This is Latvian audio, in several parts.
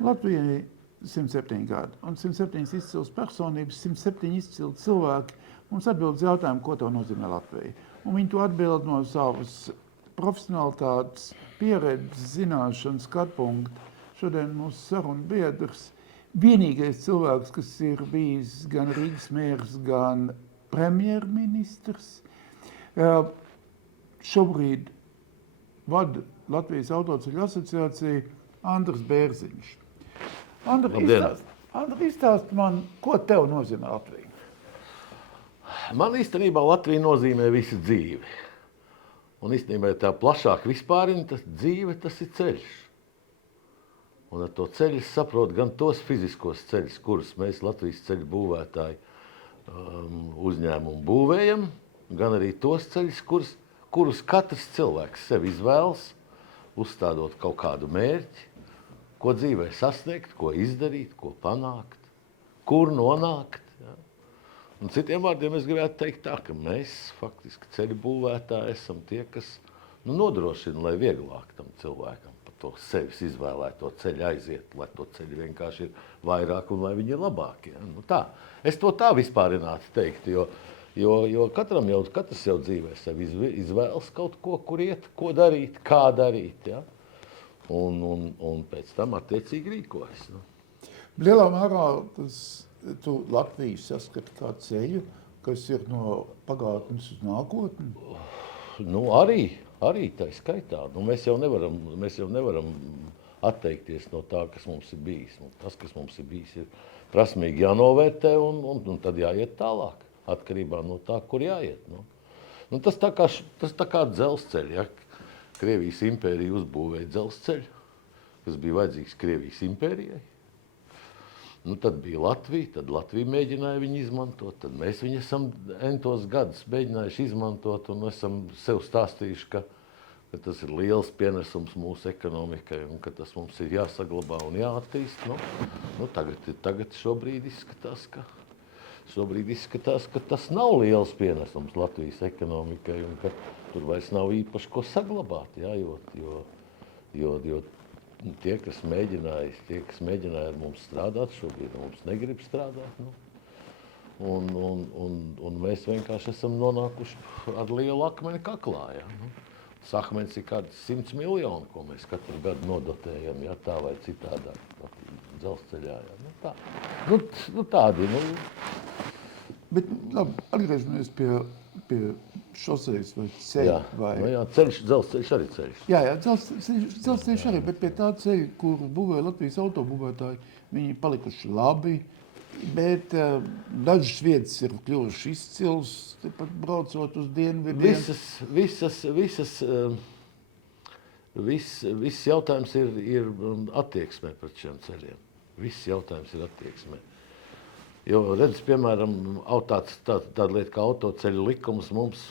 Latvijai 107 gadi, un 107 izcils personības, 107 izcili cilvēki. Mums atbild uz jautājumu, ko tev nozīmē Latvija. Un viņi to atbild no savas profesionalitātes, pieredzes, zināšanas, skatpunkta. Šodien mūsu saruna biedrs, vienīgais cilvēks, kas ir bijis gan Rīgas mērs, gan premjerministrs, šobrīd vada Latvijas autoceļu asociācija Andris Bērziņš. Andri, izstāst man, ko tev nozīmē Latvija? Man īstenībā Latvija nozīmē visu dzīvi. Un īstenībā tā plašāk vispārina, tas dzīve, tas ir ceļš. Un ar to ceļu es saprotu gan tos fiziskos ceļus, kurus mēs Latvijas ceļu būvētāji uzņēmumu būvējam, gan arī tos ceļus, kurus katrs cilvēks sev izvēlas, uzstādot kaut kādu mērķi, ko dzīvē sasniegt, ko izdarīt, ko panākt, kur nonākt. Ja? Un citiem vārdiem es gribētu teikt tā, ka mēs faktiski ceļu būvētāji esam tie, kas nodrošina, lai vieglāk tam cilvēkam pa to sevis izvēlēto ceļu aiziet, lai to ceļu vienkārši ir vairāk un lai viņi ir labāki. Ja? Nu tā. Es to tā vispārināti teiktu, jo katrs jau dzīvē sev izvēlas kaut ko, kur iet, ko darīt, kā darīt. Ja? Un pēc tam attiecīgi rīkojas. Nu. Lielā mērā tu Latviju saskati kā ceļu, kas ir no pagātnes uz nākotni? Nu, arī tā skaitā. Nu, mēs jau nevaram atteikties no tā, kas mums ir bijis. Nu, tas, kas mums ir bijis, ir prasmīgi jānovērtē un tad jāiet tālāk, atkarībā no tā, kur jāiet. Nu. Nu, tas tā kā dzelzceļi, ja? Krievijas impērija uzbūvēja dzelzceļu, kas bija vajadzīgs Krievijas impērijai. Nu, tad bija Latvija, tad Latvija mēģināja viņu izmantot, tad mēs viņu esam entos gadus mēģinājuši izmantot un esam sev stāstījuši, ka tas ir liels pienesums mūsu ekonomikai un ka tas mums ir jāsaglabā un jāattīst. Nu, tagad šobrīd izskatās, ka tas nav liels pienesums Latvijas ekonomikai un ka tur vairs nav īpaši ko saglabāt, ja, jo tie, kas mēģināja ar mums strādāt, šobrīd mums negrib strādāt. Nu. Un mēs vienkārši esam nonākuši ar lielu akmeni kaklā. Ja, nu. Akmens ir kāds 100 miljoni, ko mēs katru gadu nodotējam, ja, tā vai citādā dzelzceļā. Ja. Nu, tā. Nu, tādi. Nu. Bet labi, atgriežamies pie šosejas vai ceļa. Jā, dzelzceļš arī ceļš. Jā, dzelzceļš arī, bet pie tā ceļa, kur būvēja Latvijas autobūvētāji, viņi palikuši labi, bet dažas vietas ir kļuvuši izcils, tepat braucot uz dienvidiem. Viss jautājums ir attieksmē pret šiem ceļiem. Viss jautājums ir attieksmē. Jo, redz, piemēram, tāda lieta kā autoceļu likums mums,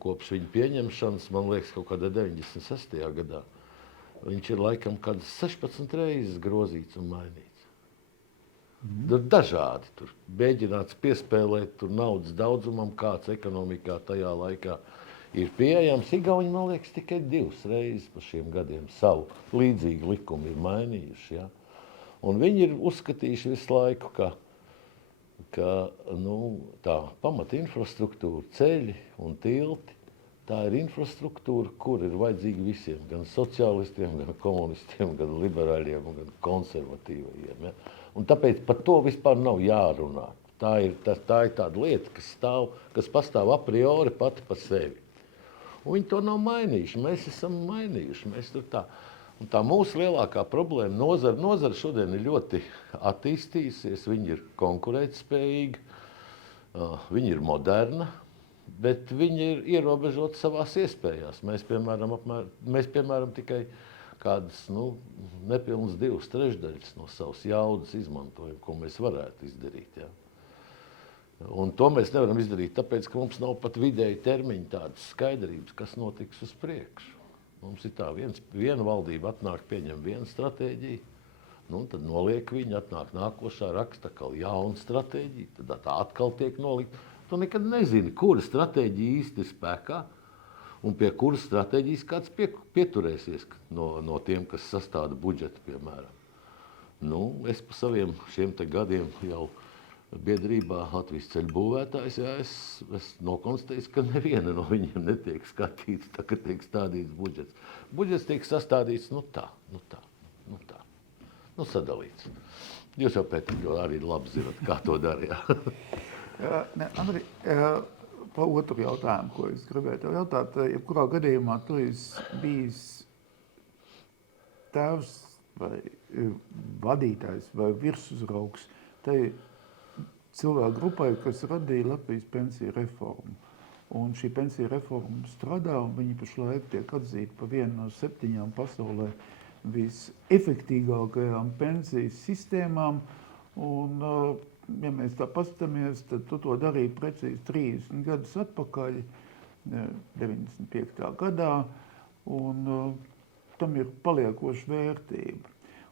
kopš viņa pieņemšanas, man liekas, kaut kādā 96. gadā, viņš ir laikam kādas 16 reizes grozīts un mainīts. Tur dažādi, tur mēģināts piespēlēt tur naudas daudzumam, kāds ekonomikā tajā laikā ir pieejams. Igauņi, man liekas, tikai 2 reizes pa šiem gadiem savu līdzīgu likumu ir mainījuši. Ja? Un viņi ir uzskatījuši visu laiku, ka tā pamata infrastruktūra, ceļi un tilti, tā ir infrastruktūra, kur ir vajadzīga visiem, gan sociālistiem, gan komunistiem, gan liberāļiem, gan konservatīvajiem. Ja? Un tāpēc par to vispār nav jārunā. Tā ir tāda lieta, kas pastāv a priori pati par sevi. Un viņi to nav mainījuši, mēs esam mainījuši, mēs tur tā. Un tā mūsu lielākā problēma, nozara šodien ir ļoti attīstījusies, viņi ir konkurētspējīgi, viņi ir moderna, bet viņi ir ierobežoti savās iespējās. Mēs, piemēram, tikai kādas nepilnas 2/3 no savas jaudas izmantojam, ko mēs varētu izdarīt. Ja? Un to mēs nevaram izdarīt, tāpēc, ka mums nav pat vidēji termiņi tādas skaidrības, kas notiks uz priekšu. Mums ir tā, viena valdība atnāk, pieņem vienu stratēģiju, tad noliek viņu, atnāk nākošā, raksta atkal jaunu stratēģiju, tad tā atkal tiek nolikta. Tu nekad nezini, kura stratēģija īsti ir spēkā un pie kuras stratēģijas kāds pieturēsies no tiem, kas sastāda budžetu, piemēram. Nu, es pa saviem šiem te gadiem jau biedrībā Latvijas ceļu būvētājs, jā, es nokonstatēju, ka neviena no viņiem netiek skatīts, tā, ka tiek stādīts budžets. Budžets tiek sastādīts, nu tā, sadalīts. Jūs jau, Pēter, arī labi zināt, kā to darīja. Andri, pa otru jautājumu, ko es gribēju tev jautāt, jebkurā gadījumā tu esi bijis tēvs vai vadītājs vai virsuzraugs tai cilvēku grupai, kas radīja Latvijas pensiju reformu. Un šī pensiju reforma strādā, un viņi pašlaik tiek atzīta par vienu no 7 pasaulē visefektīgākajām pensiju sistēmām. Un, ja mēs tā paskatāmies, tad tu to darīji precīzi 30 gadus atpakaļ, 95. gadā, un tam ir paliekoša vērtība.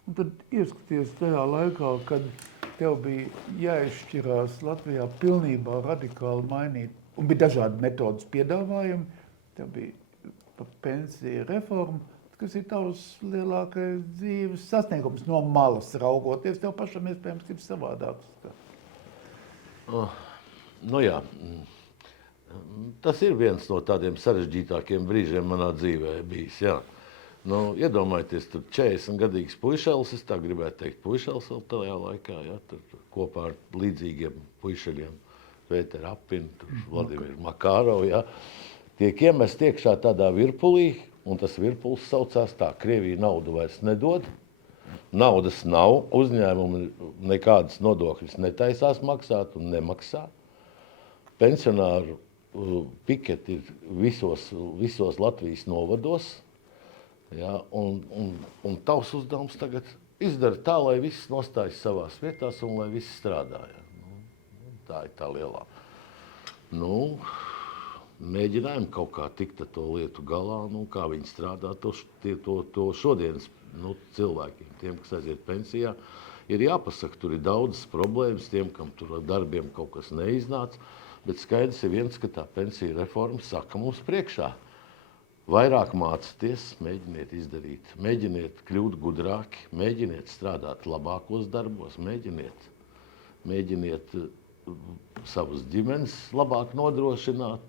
Un tad ieskaties tajā laikā, kad tev bija jāizšķirās Latvijā pilnībā radikāli mainīt, un bija dažādi metodas piedāvājumi, tev bija par pensiju reformu, kas ir tavs lielākais dzīves sasniegums no malas raugoties, tev pašam iespējams ir savādāks. Nu jā, tas ir viens no tādiem sarežģītākiem brīžiem manā dzīvē bijis, jā. Nu, iedomājieties, tur 40-gadīgs puišelis, es tā gribētu teikt, puišelis vēl tajā laikā, ja, tur kopā ar līdzīgiem puišeļiem, Pēter Apin, Vladimiru Makārovu, ja, tiek iemest iekšā tādā virpulī, un tas virpuls saucās tā, Krievija naudu vairs nedod, naudas nav, uzņēmumi nekādas nodokļas netaisās maksāt un nemaksā, pensionāru piketi ir visos Latvijas novados. Ja, un tavs uzdevums tagad izdara tā, lai viss nostājas savās vietās un lai viss strādā. Ja. Tā ir tā lielā. Nu, mēģinājumi kaut kā tikt ar to lietu galā, kā viņi strādā, to šodienas cilvēkiem, tiem, kas aiziet pensijā, ir jāpasaka, tur ir daudzas problēmas, tiem, kam tur ar darbiem kaut kas neiznāca, bet skaidrs ir viens, ka tā pensija reforma saka mums priekšā. Vairāk mācieties, mēģiniet izdarīt, mēģiniet kļūt gudrāki, mēģiniet strādāt labākos darbos, mēģiniet savus ģimenes labāk nodrošināt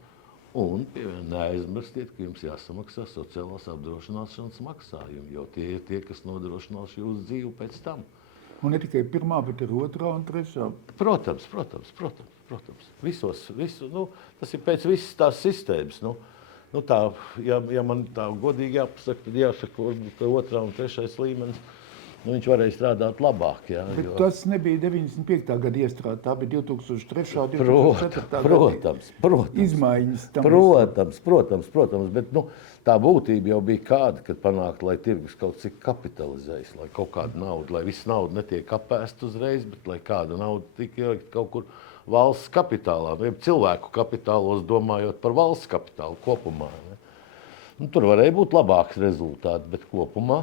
un neaizmirstiet, ka jums jāsamaksā sociālās apdrošināšanas maksājumi, jo tie ir tie, kas nodrošinās jūsu dzīvi pēc tam. Un ne tikai pirmā, bet ir otrā un trešā? Protams. Tas ir pēc visas tās sistēmas. Tā, ja man tā godīgi jāpasaka, tad jāsaka, varbūt otrā un trešais līmenis, viņš varēja strādāt labāk. Jā, bet tas nebija 95. gada iestrāde, tā bija 2003. 2004. gada izmaiņas. Protams, bet tā būtība jau bija kāda, kad panākt, lai tirgus kaut cik kapitalizējas, lai kaut kāda nauda, lai viss nauda netiek apēst uzreiz, bet lai kāda nauda tika ielikt kaut kur valsts kapitālā, cilvēku kapitālos domājot par valsts kapitālu kopumā. Ne? Tur varēja būt labāks rezultāts, bet kopumā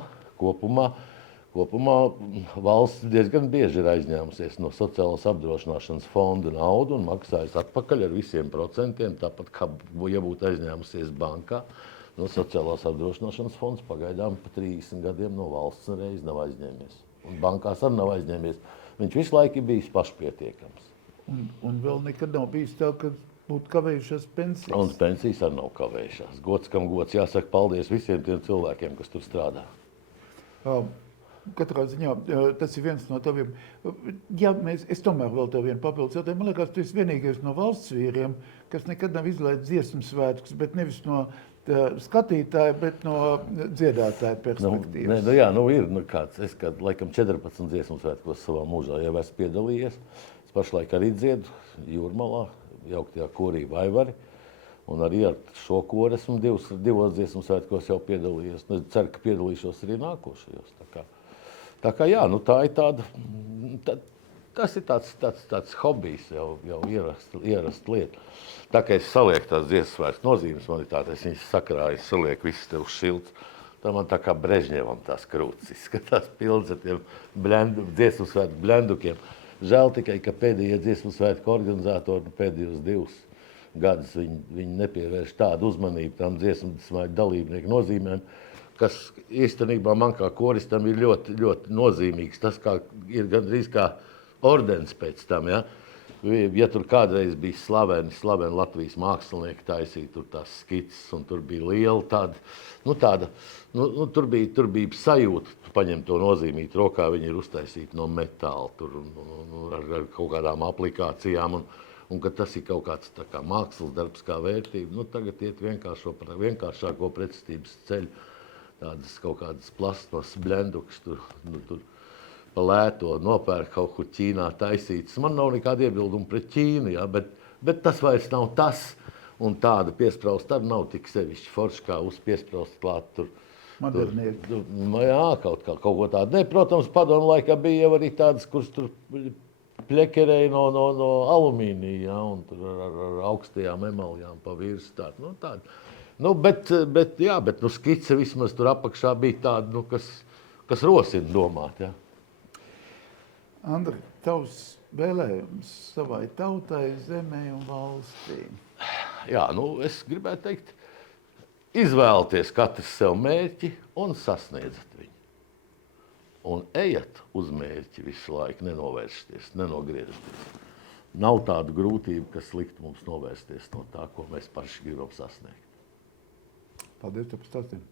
valsts diezgan bieži ir aizņēmusies no sociālās apdrošināšanas fonda naudu un maksājas atpakaļ ar visiem procentiem, tāpat kā, ja būtu aizņēmusies bankā. No sociālās apdrošināšanas fonds pagaidām pa 30 gadiem no valsts reiz nav aizņēmies. Un bankās arī nav aizņēmies. Viņš visu laiku ir bijis pašpietiekams. Un vēl nekad nav bijis tā, ka būtu kavējušās pensijas. Un pensijas arī nav kavējušās. Gods, kam gods, jāsaka paldies visiem tiem cilvēkiem, kas tur strādā. Katrā ziņā tas ir viens no taviem. Ja es tomēr vēl tev vienu papildus jautājumu. Man liekas, tu esi vienīgais no valsts vīriem, kas nekad nav izlaidis dziesmu svētkus, bet nevis no skatītāja, bet no dziedātāja perspektīvas. Ir kāds. Es laikam 14 dziesmu svētkos savā mūžā jau esmu piedalījies. Pašlaik arī dziedu Jūrmalā, jauktajā korī Vaivari. Un arī ar šo koru esmu divos dziesmu svētkos jau piedalījies. Es ceru, ka piedalīšos arī nākošajos. Tā kā jā, tā ir tāda, tas ir tāds hobijs, jau ierast lieta. Tā kā es salieku tās dziesmu svētku nozīmes, man ir tāda, es viņas sakrāju, salieku viss tev šilts. Tā man tā kā Brežņevam tās krūtis izskatās pilns ar tiem dziesmu svētku blendukiem. Žēl tikai, ka pēdējie dziesmu svētku organizatori pēdējos 2 gadus viņi nepievērš tādu uzmanību tām dziesmu svētku dalībnieku nozīmēm, kas īstenībā man kā koristam ir ļoti, ļoti nozīmīgs. Tas ir gandrīz kā ordens pēc tam. Ja, ja tur kādreiz bija slaveni Latvijas mākslinieki taisīja tur tās skices, un tur bija liela tāda, tur bija sajūta, tu paņem to nozīmīt rokā, viņi ir uztaisīti no metāla, tur, ar kaut kādām aplikācijām, un ka tas ir kaut kāds tā kā mākslas darbs kā vērtība, tagad iet vienkāršāko pretestības ceļu, tādas kaut kādas plasmas blendukas, tur pa lēto nopērk kaut kur Ķīnā taisītas. Man nav nekāda iebilduma pret Ķīnu, ja, bet tas vairs nav tas, un tāda piesprausta arī nav tik sevišķi forši, kā piespraust klāt tur. Modernieki. Jā, kaut ko tādu. Ne, protams, padomu laikā bija jau arī tādas, kuras tur pļekerēja no alumīnija, ja, un tur ar augstajām emaljām pa virs tādu. Bet skice vismaz tur apakšā bija tāda, kas rosina domāt. Ja. Andri, tavs vēlējums savai tautai, zemē un valstī? Jā, es gribētu teikt, izvēlieties katrs sev mērķi un sasniedzat viņu. Un ejiet uz mērķi visu laiku, nenovēršties, nenogriezties. Nav tādu grūtību, kas likt mums novērsties no tā, ko mēs paši gribam sasniegt. Paldies tev par stāstiem.